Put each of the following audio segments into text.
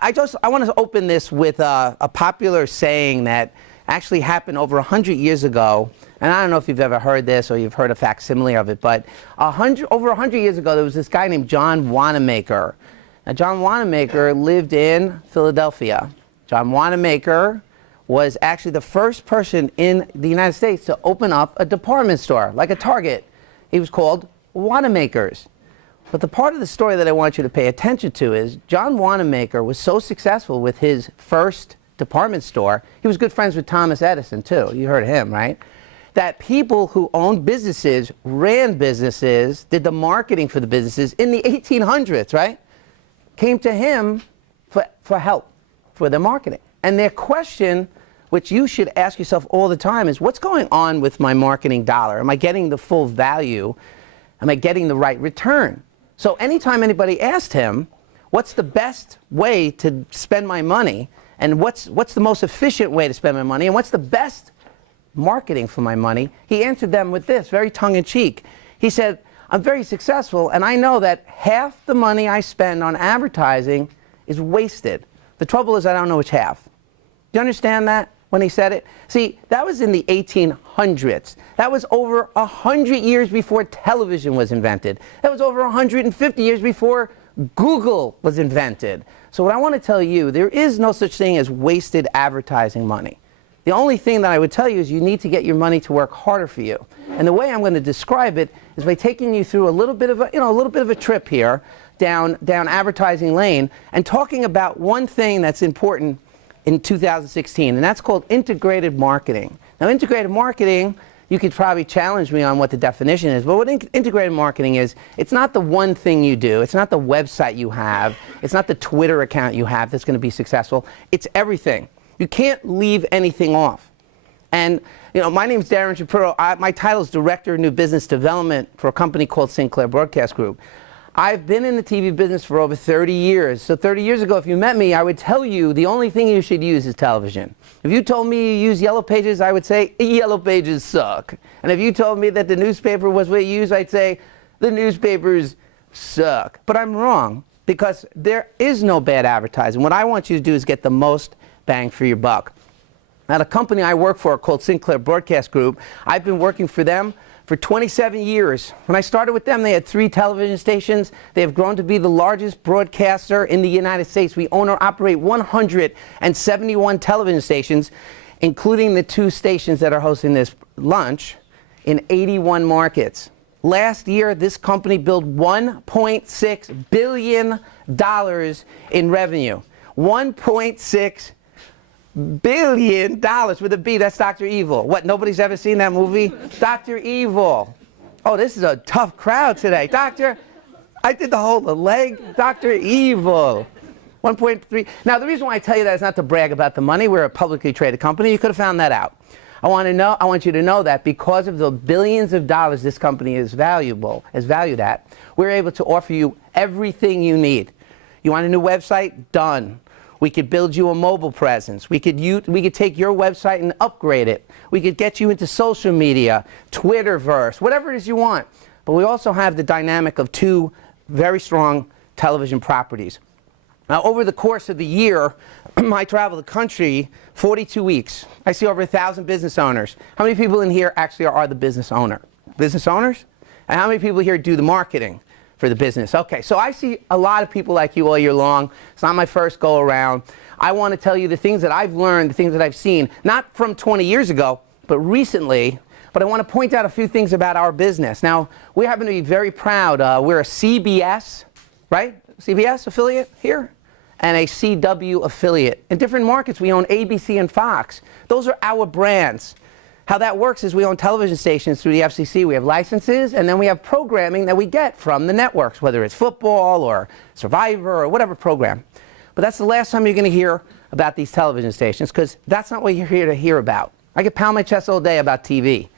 I want to open this with a popular saying that actually happened over 100 years ago. And I don't know if you've ever heard this or you've heard a facsimile of it, but over 100 years ago, there was this guy named John Wanamaker. Now, John Wanamaker lived in Philadelphia. John Wanamaker was actually the first person in the United States to open up a department store, like a Target. He was called Wanamaker's. But the part of the story that I want you to pay attention to is John Wanamaker was so successful with his first department store. He was good friends with Thomas Edison, too. You heard of him, right? That people who owned businesses, ran businesses, did the marketing for the businesses in the 1800s, right? Came to him for help for their marketing. And their question, which you should ask yourself all the time, is what's going on with my marketing dollar? Am I getting the full value? Am I getting the right return? So anytime anybody asked him, what's the best way to spend my money? And what's the most efficient way to spend my money? And what's the best marketing for my money? He answered them with this, very tongue-in-cheek. He said, I'm very successful, and I know that half the money I spend on advertising is wasted. The trouble is I don't know which half. Do you understand that when he said it? See, that was in the 1800s. That was over 100 years before television was invented. That was over 150 years before Google was invented. So what I want to tell you, there is no such thing as wasted advertising money. The only thing that I would tell you is you need to get your money to work harder for you. And the way I'm going to describe it is by taking you through a little bit of a trip here down advertising lane and talking about one thing that's important in 2016, and that's called integrated marketing. Now, integrated marketing, you could probably challenge me on what the definition is, but what integrated marketing is, it's not the one thing you do, it's not the website you have, it's not the Twitter account you have that's going to be successful, it's everything. You can't leave anything off. And my name is Darren Shapiro. My title is Director of New Business Development for a company called Sinclair Broadcast Group. I've been in the TV business for over 30 years. So 30 years ago, if you met me, I would tell you the only thing you should use is television. If you told me you use Yellow Pages, I would say, Yellow Pages suck. And if you told me that the newspaper was what you use, I'd say, the newspapers suck. But I'm wrong, because there is no bad advertising. What I want you to do is get the most bang for your buck. Now, the company I work for called Sinclair Broadcast Group, I've been working for them for 27 years. When I started with them, they had 3 television stations. They have grown to be the largest broadcaster in the United States. We own or operate 171 television stations, including the 2 stations that are hosting this lunch, in 81 markets. Last year, this company built $1.6 billion in revenue. $1.6 billion with a B. That's Dr. Evil. What, nobody's ever seen that movie? Dr. Evil. Oh, this is a tough crowd today. Doctor, I did the whole leg. Dr. Evil. 1.3. Now, the reason why I tell you that is not to brag about the money. We're a publicly traded company. You could have found that out. I want you to know that because of the billions of dollars this company is valued at, we're able to offer you everything you need. You want a new website? Done. We could build you a mobile presence. We could take your website and upgrade it. We could get you into social media, Twitterverse, whatever it is you want. But we also have the dynamic of 2 very strong television properties. Now, over the course of the year, I travel the country 42 weeks. I see over 1,000 business owners. How many people in here actually are the business owner? Business owners? And how many people here do the marketing for the business? Okay, so I see a lot of people like you all year long. It's not my first go around. I want to tell you the things that I've learned, the things that I've seen, not from 20 years ago, but recently. But I want to point out a few things about our business. Now, we happen to be very proud. We're a CBS, right? CBS affiliate here, and a CW affiliate. In different markets, we own ABC and Fox. Those are our brands. How that works is we own television stations through the FCC. We have licenses, and then we have programming that we get from the networks, whether it's football or Survivor or whatever program. But that's the last time you're going to hear about these television stations, because that's not what you're here to hear about. I could pound my chest all day about TV,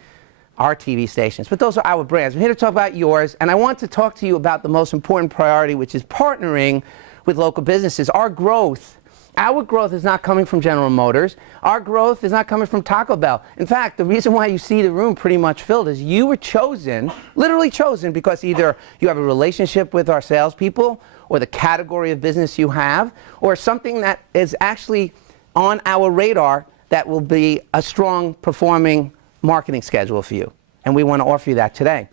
our TV stations, but those are our brands. I'm here to talk about yours, and I want to talk to you about the most important priority, which is partnering with local businesses. Our growth Our growth is not coming from General Motors. Our growth is not coming from Taco Bell. In fact, the reason why you see the room pretty much filled is you were chosen, literally chosen, because either you have a relationship with our salespeople, or the category of business you have, or something that is actually on our radar that will be a strong performing marketing schedule for you. And we want to offer you that today.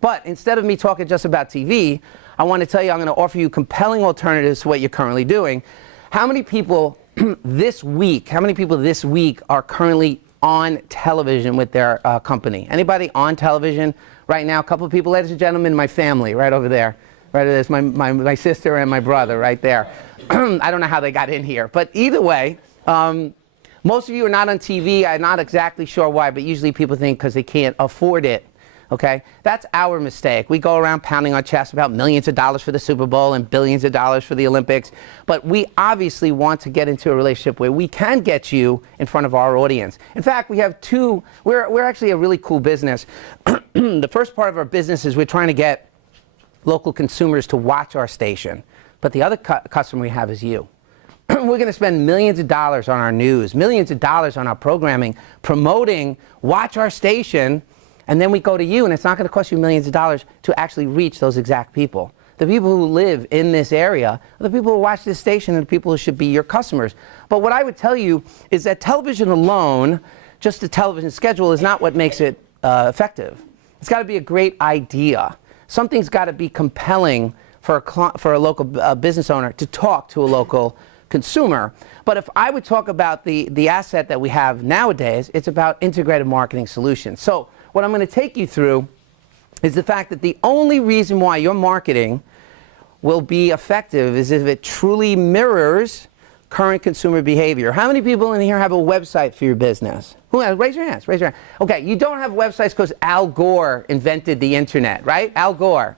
But instead of me talking just about TV, I want to tell you I'm going to offer you compelling alternatives to what you're currently doing. How many people this week are currently on television with their company? Anybody on television right now? A couple of people, ladies and gentlemen, my family right over there. Right, there's my sister and my brother right there. I don't know how they got in here. But either way, most of you are not on TV. I'm not exactly sure why, but usually people think because they can't afford it. Okay? That's our mistake. We go around pounding our chest about millions of dollars for the Super Bowl and billions of dollars for the Olympics. But we obviously want to get into a relationship where we can get you in front of our audience. In fact, we have we're actually a really cool business. The first part of our business is we're trying to get local consumers to watch our station. But the other customer we have is you. We're going to spend millions of dollars on our news, millions of dollars on our programming, promoting, watch our station, and then we go to you, and it's not going to cost you millions of dollars to actually reach those exact people. The people who live in this area are the people who watch this station and the people who should be your customers. But what I would tell you is that television alone, just the television schedule, is not what makes it effective. It's got to be a great idea. Something's got to be compelling for a local business owner to talk to a local consumer. But if I would talk about the asset that we have nowadays, it's about integrated marketing solutions. So what I'm going to take you through is the fact that the only reason why your marketing will be effective is if it truly mirrors current consumer behavior. How many people in here have a website for your business? Raise your hands, raise your hand. Okay, you don't have websites because Al Gore invented the internet, right? Al Gore.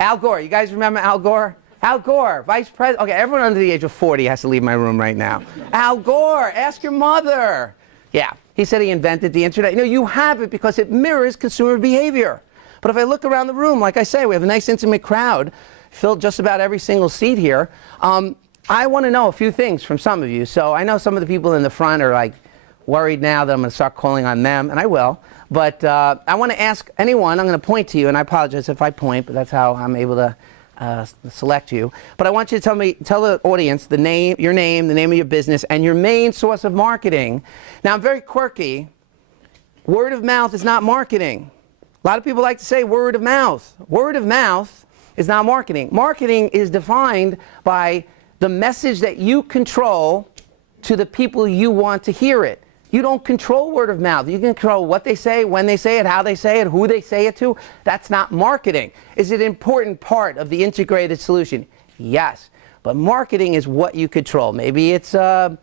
Al Gore, you guys remember Al Gore? Al Gore, vice president. Okay, everyone under the age of 40 has to leave my room right now. Al Gore, ask your mother. Yeah, he said he invented the internet. You know, you have it because it mirrors consumer behavior. But if I look around the room, like I say, we have a nice intimate crowd, filled just about every single seat here. I want to know a few things from some of you. So I know some of the people in the front are like worried now that I'm going to start calling on them, and I will. But I want to ask anyone, I'm going to point to you, and I apologize if I point, but that's how I'm able to select you. But I want you to tell the audience your name, the name of your business, and your main source of marketing. Now, I'm very quirky. Word of mouth is not marketing. A lot of people like to say word of mouth. Word of mouth is not marketing. Marketing is defined by the message that you control to the people you want to hear it. You don't control word of mouth. You can control what they say, when they say it, how they say it, who they say it to. That's not marketing. Is it an important part of the integrated solution? Yes. But marketing is what you control. Maybe it's your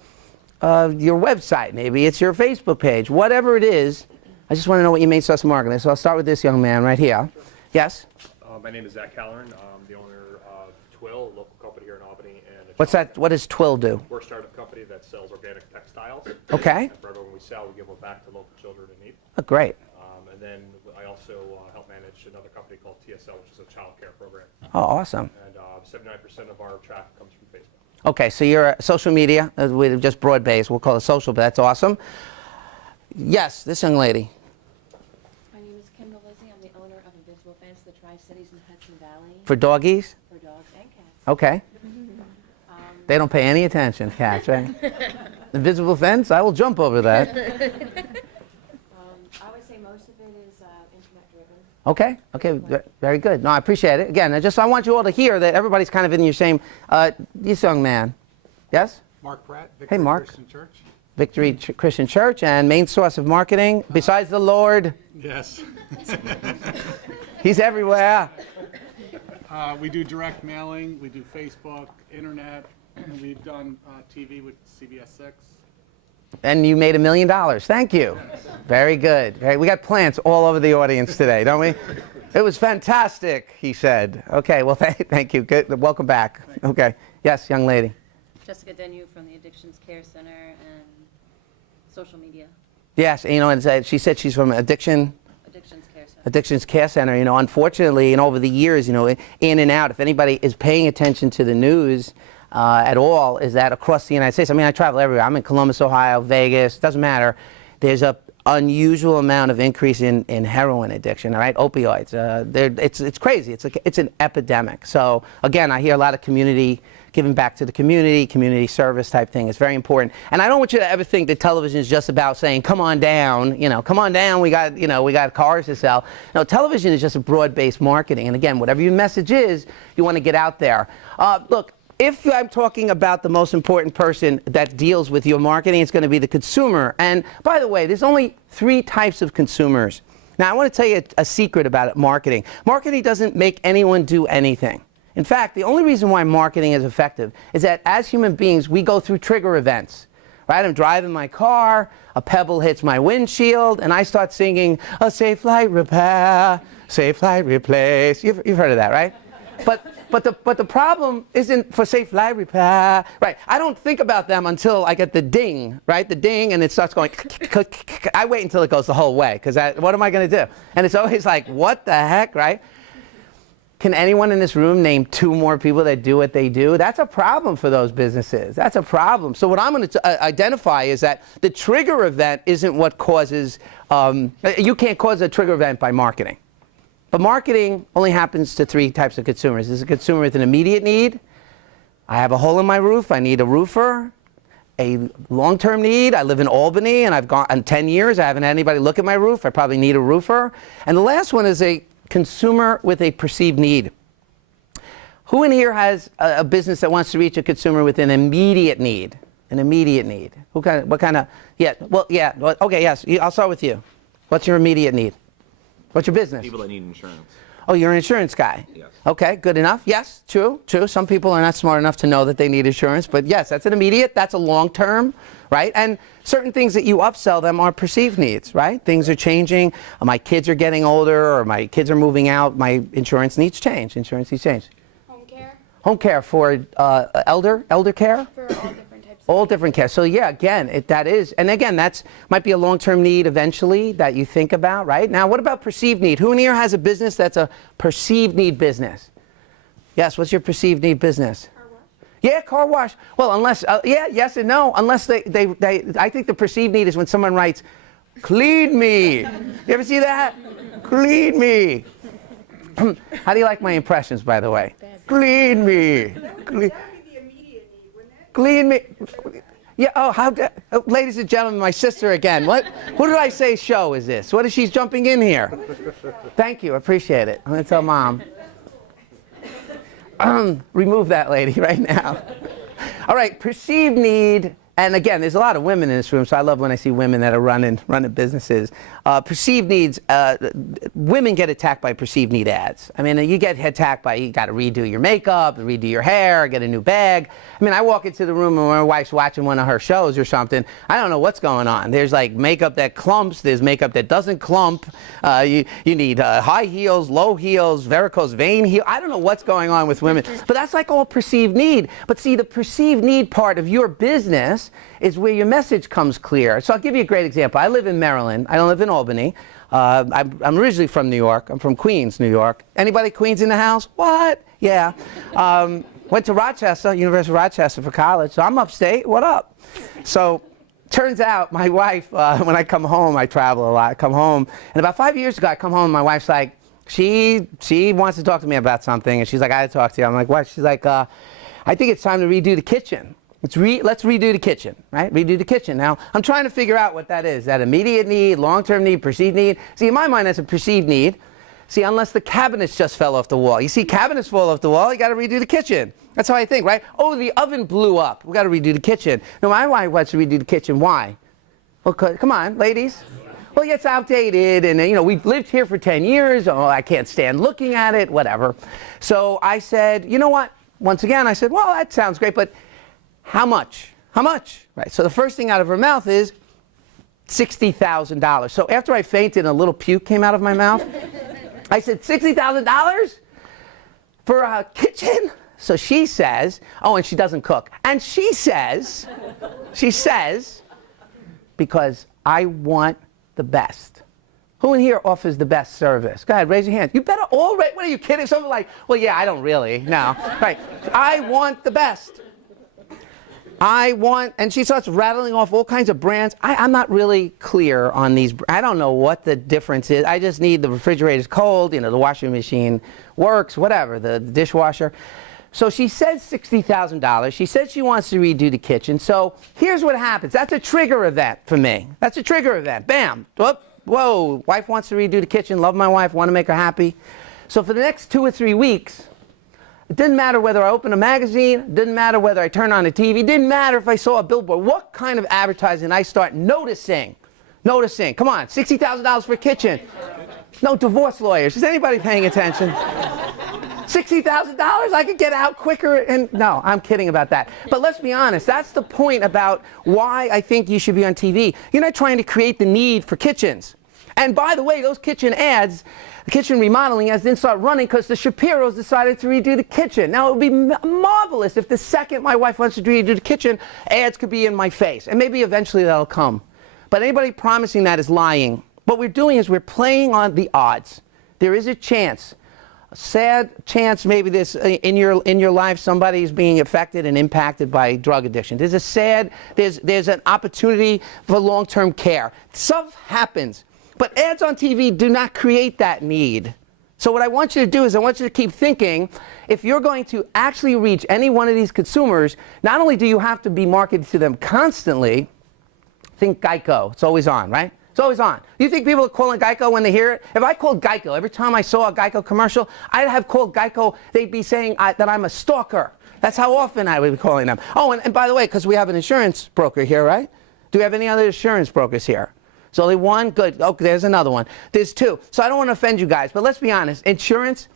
website. Maybe it's your Facebook page. Whatever it is, I just want to know what your main source of marketing is. So I'll start with this young man right here. Yes? My name is Zach Halloran. I'm the owner of Twill, a local company here in Albany. And What's that? What does Twill do? We're a startup company that sells organic textiles. Okay. And for everyone we sell, we give them back to local children in need. Oh, great. And then I also help manage another company called TSL, which is a child care program. Oh, awesome. And 79% of our traffic comes from Facebook. Okay, so you're social media. We're just broad-based. We'll call it social, but that's awesome. Yes, this young lady. My name is Kim Melizzi. I'm the owner of Invisible Fence, the Tri-Cities in Hudson Valley. For doggies? For dogs and cats. Okay. They don't pay any attention, cats, right? Invisible fence? I will jump over that. I would say most of it is internet-driven. Okay, very good. No, I appreciate it. Again, I want you all to hear that everybody's kind of in your same, this young man. Yes? Mark Pratt, Victory Hey, Mark. Christian Church. Victory Christian Church, and main source of marketing, besides the Lord. Yes. He's everywhere. We do direct mailing, we do Facebook, internet, we've done TV with CBS 6. And you made $1 million. Thank you. Very good. We got plants all over the audience today, don't we? It was fantastic, he said. Okay, well, thank you. Good. Welcome back. Okay. Yes, young lady. Jessica Denyu from the Addictions Care Center and social media. Yes, you know, and she said she's from Addictions Care Center. You know, unfortunately, and over the years, you know, in and out, if anybody is paying attention to the news, at all is that across the United States, I mean, I travel everywhere. I'm in Columbus, Ohio, Vegas, doesn't matter. There's a unusual amount of increase in heroin addiction, all right, opioids. It's crazy. It's an epidemic. So again, I hear a lot of community, giving back to the community service type thing is very important. And I don't want you to ever think that television is just about saying, come on down, come on down, we got cars to sell. No, television is just a broad-based marketing. And again, whatever your message is, you want to get out there. Look, if I'm talking about the most important person that deals with your marketing, it's going to be the consumer. And by the way, there's only 3 types of consumers. Now, I want to tell you a secret about marketing. Marketing doesn't make anyone do anything. In fact, the only reason why marketing is effective is that as human beings, we go through trigger events. Right? I'm driving my car, a pebble hits my windshield, and I start singing, a safe light repair, safe light replace. You've heard of that, right? But the problem isn't for safe light repair, right? I don't think about them until I get the ding, right? The ding, and it starts going. I wait until it goes the whole way, because what am I going to do? And it's always like, what the heck, right? Can anyone in this room name 2 more people that do what they do? That's a problem for those businesses. That's a problem. So what I'm going to identify is that the trigger event isn't what causes. You can't cause a trigger event by marketing. But marketing only happens to 3 types of consumers. There's a consumer with an immediate need. I have a hole in my roof. I need a roofer. A long-term need. I live in Albany, and I've gone in 10 years. I haven't had anybody look at my roof. I probably need a roofer. And the last one is a consumer with a perceived need. Who in here has a business that wants to reach a consumer with an immediate need? An immediate need. What kind of? Yeah. Well, yeah. Okay. Yes. I'll start with you. What's your immediate need? What's your business? People that need insurance. Oh, you're an insurance guy? Yes. Okay, good enough. Yes, true. Some people are not smart enough to know that they need insurance, but yes, that's an immediate, that's a long term, right? And certain things that you upsell them are perceived needs, right? Things are changing, my kids are getting older, or my kids are moving out, my insurance needs change. Insurance needs change. Home care? Home care for elder care? For all different types All different care. So yeah, again, that is, and again, that's might be a long-term need eventually that you think about, right? Now, what about perceived need? Who in here has a business that's a perceived need business? Yes, what's your perceived need business? Car wash? Yeah, car wash. Well, unless, yes and no, unless I think the perceived need is when someone writes, clean me. You ever see that? Clean me. How do you like my impressions, by the way? Clean me. Clean me. Yeah, ladies and gentlemen, my sister again. What did I say show is this? What is she's jumping in here? Thank you, appreciate it. I'm going to tell Mom. Remove that lady right now. All right, perceived need. And again, there's a lot of women in this room, so I love when I see women that are running businesses. Perceived needs, women get attacked by perceived need ads. I mean, you get attacked by, you got to redo your makeup, redo your hair, get a new bag. I mean, I walk into the room and my wife's watching one of her shows or something. I don't know what's going on. There's like makeup that clumps, there's makeup that doesn't clump. You need high heels, low heels, varicose vein heel. I don't know what's going on with women, but that's like all perceived need. But see, the perceived need part of your business is where your message comes clear. So I'll give you a great example. I live in Maryland. I don't live in Albany. I'm originally from New York. I'm from Queens, New York. Anybody Queens in the house? What? Yeah. Went to Rochester, University of Rochester for college. So I'm upstate. What up? So turns out my wife, when I come home, I travel a lot. I come home. And about 5 years ago, I come home and my wife's like, she wants to talk to me about something. And she's like, I got to talk to you. I'm like, what? She's like, I think it's time to redo the kitchen. Let's redo the kitchen, right? Redo the kitchen. Now, I'm trying to figure out what that is. That immediate need, long-term need, perceived need. See, in my mind, that's a perceived need. See, unless the cabinets just fell off the wall. You see cabinets fall off the wall, you got to redo the kitchen. That's how I think, right? Oh, the oven blew up. We got to redo the kitchen. No, my wife wants to redo the kitchen. Why? Well, come on, ladies. Well, it's outdated, and we've lived here for 10 years. Oh, I can't stand looking at it, whatever. So I said, you know what? Once again, I said, well, that sounds great, but how much? How much? Right. So the first thing out of her mouth is $60,000. So after I fainted and a little puke came out of my mouth, I said, $60,000 for a kitchen? So she says, oh, and she doesn't cook. And she says, because I want the best. Who in here offers the best service? Go ahead, raise your hand. You better all, what are you kidding? Someone like, well, yeah, I don't really. No. Right. I want the best. I want, and she starts rattling off all kinds of brands. I'm not really clear on these. I don't know what the difference is. I just need the refrigerator's cold, the washing machine works, whatever, the dishwasher. So she says $60,000. She said she wants to redo the kitchen. So here's what happens. That's a trigger event for me. That's a trigger event. Bam. Whoop. Whoa. Wife wants to redo the kitchen. Love my wife. Want to make her happy. So for the next 2 or 3 weeks, it didn't matter whether I opened a magazine, it didn't matter whether I turned on the TV, it didn't matter if I saw a billboard. What kind of advertising I start noticing? Come on, $60,000 for a kitchen. No, divorce lawyers. Is anybody paying attention? $60,000, I could get out quicker. And no, I'm kidding about that. But let's be honest, that's the point about why I think you should be on TV. You're not trying to create the need for kitchens. And by the way, those kitchen ads, the kitchen remodeling ads didn't start running because the Shapiros decided to redo the kitchen. Now, it would be marvelous if the second my wife wants to redo the kitchen, ads could be in my face. And maybe eventually that'll come. But anybody promising that is lying. What we're doing is we're playing on the odds. There is a chance, a sad chance maybe this in your life somebody is being affected and impacted by drug addiction. There's there's an opportunity for long-term care. Stuff happens. But ads on TV do not create that need. So what I want you to do is I want you to keep thinking, if you're going to actually reach any one of these consumers, not only do you have to be marketed to them constantly, think Geico. It's always on, right? It's always on. You think people are calling Geico when they hear it? If I called Geico, every time I saw a Geico commercial, I'd have called Geico, they'd be saying that I'm a stalker. That's how often I would be calling them. Oh, and by the way, because we have an insurance broker here, right? Do we have any other insurance brokers here? There's only one? Good. Okay, there's another one. There's two. So I don't want to offend you guys, but let's be honest. Insurance,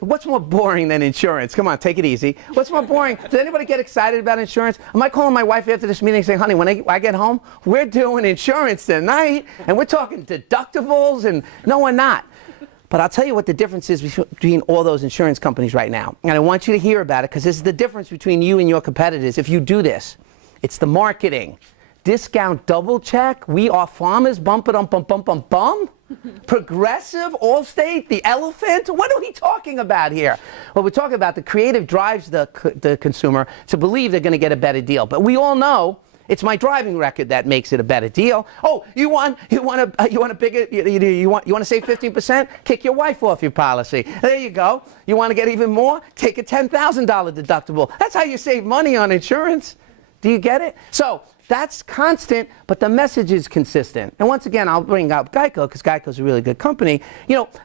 what's more boring than insurance? Come on, take it easy. What's more boring? Does anybody get excited about insurance? Am I calling my wife after this meeting saying, honey, when I get home, we're doing insurance tonight, and we're talking deductibles, and no, we're not. But I'll tell you what the difference is between all those insurance companies right now. And I want you to hear about it, because this is the difference between you and your competitors if you do this. It's the marketing. Discount double check, we are farmers, bump it, bum. Progressive, Allstate, the elephant. What are we talking about here? Well, we're talking about the creative drives the consumer to believe they're going to get a better deal. But we all know it's my driving record that makes it a better deal. Oh, you want to save 15%? Kick your wife off your policy. There you go. You want to get even more? Take a $10,000 deductible. That's how you save money on insurance. Do you get it? So that's constant, but the message is consistent. And once again, I'll bring up Geico, because Geico's a really good company.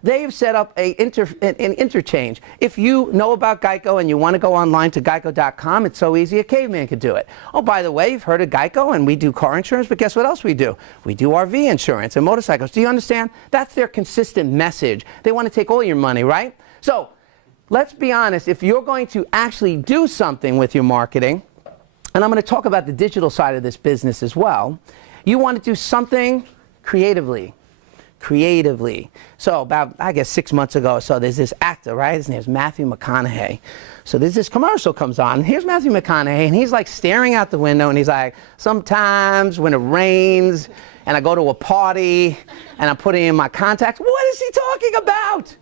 They've set up an interchange. If you know about Geico and you want to go online to geico.com, it's so easy a caveman could do it. Oh, by the way, you've heard of Geico, and we do car insurance, but guess what else we do? We do RV insurance and motorcycles. Do you understand? That's their consistent message. They want to take all your money, right? So let's be honest. If you're going to actually do something with your marketing, and I'm going to talk about the digital side of this business as well, you want to do something creatively. So about, I guess, 6 months ago or so, there's this actor, right? His name's Matthew McConaughey. So there's this commercial comes on. Here's Matthew McConaughey, and he's like staring out the window, and he's like, sometimes when it rains, and I go to a party, and I'm putting in my contacts, what is he talking about?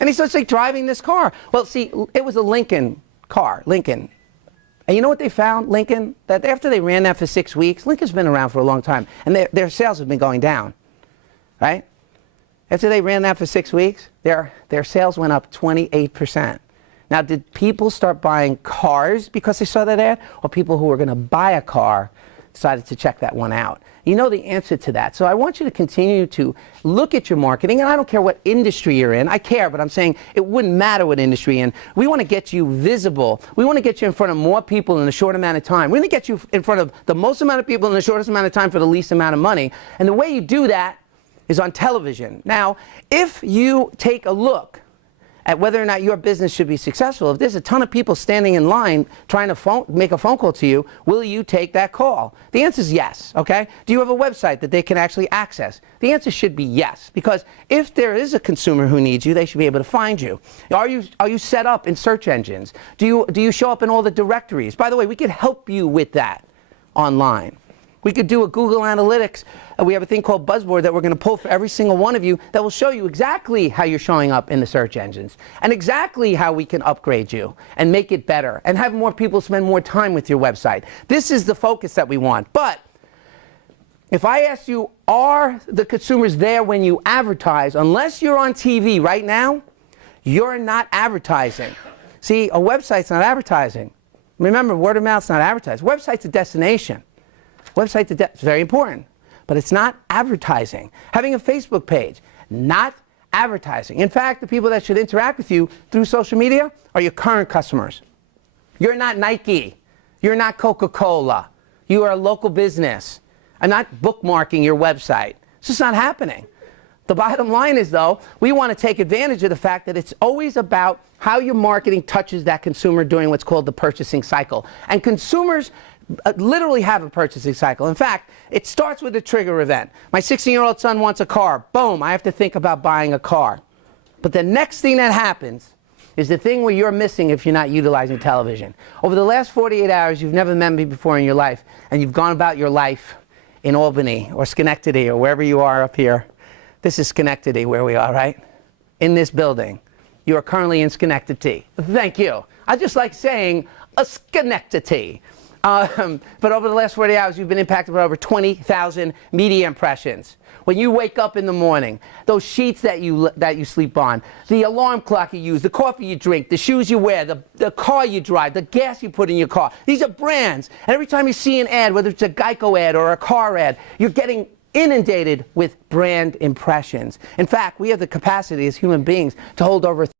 And he starts like driving this car. Well, see, it was a Lincoln car, Lincoln. And you know what they found, Lincoln? That after they ran that for 6 weeks, Lincoln's been around for a long time, and their sales have been going down, right? After they ran that for 6 weeks, their sales went up 28%. Now, did people start buying cars because they saw that ad, or people who were going to buy a car decided to check that one out? You know the answer to that. So I want you to continue to look at your marketing, and I don't care what industry you're in. I care, but I'm saying it wouldn't matter what industry you're in. We want to get you visible. We want to get you in front of more people in a short amount of time. We want to get you in front of the most amount of people in the shortest amount of time for the least amount of money. And the way you do that is on television. Now, if you take a look at whether or not your business should be successful, if there's a ton of people standing in line trying to make a phone call to you, will you take that call? The answer is yes, okay? Do you have a website that they can actually access? The answer should be yes, because if there is a consumer who needs you, they should be able to find you. Are you set up in search engines? Do you show up in all the directories? By the way, we can help you with that online. We could do a Google Analytics. We have a thing called Buzzboard that we're going to pull for every single one of you that will show you exactly how you're showing up in the search engines and exactly how we can upgrade you and make it better and have more people spend more time with your website. This is the focus that we want. But if I ask you, are the consumers there when you advertise? Unless you're on TV right now, you're not advertising. See, a website's not advertising. Remember, word of mouth's not advertising. Website's a destination. It's very important, but it's not advertising. Having a Facebook page, not advertising. In fact, the people that should interact with you through social media are your current customers. You're not Nike. You're not Coca-Cola. You are a local business. I'm not bookmarking your website. It's just not happening. The bottom line is, though, we want to take advantage of the fact that it's always about how your marketing touches that consumer during what's called the purchasing cycle. And consumers literally have a purchasing cycle. In fact, it starts with a trigger event. My 16-year-old son wants a car. Boom, I have to think about buying a car. But the next thing that happens is the thing where you're missing if you're not utilizing television. Over the last 48 hours, you've never met me before in your life, and you've gone about your life in Albany or Schenectady or wherever you are up here. This is Schenectady where we are, right? In this building. You are currently in Schenectady. Thank you. I just like saying a Schenectady. But over the last 40 hours, you've been impacted by over 20,000 media impressions. When you wake up in the morning, those sheets that you sleep on, the alarm clock you use, the coffee you drink, the shoes you wear, the car you drive, the gas you put in your car. These are brands. And every time you see an ad, whether it's a Geico ad or a car ad, you're getting inundated with brand impressions. In fact, we have the capacity as human beings to hold over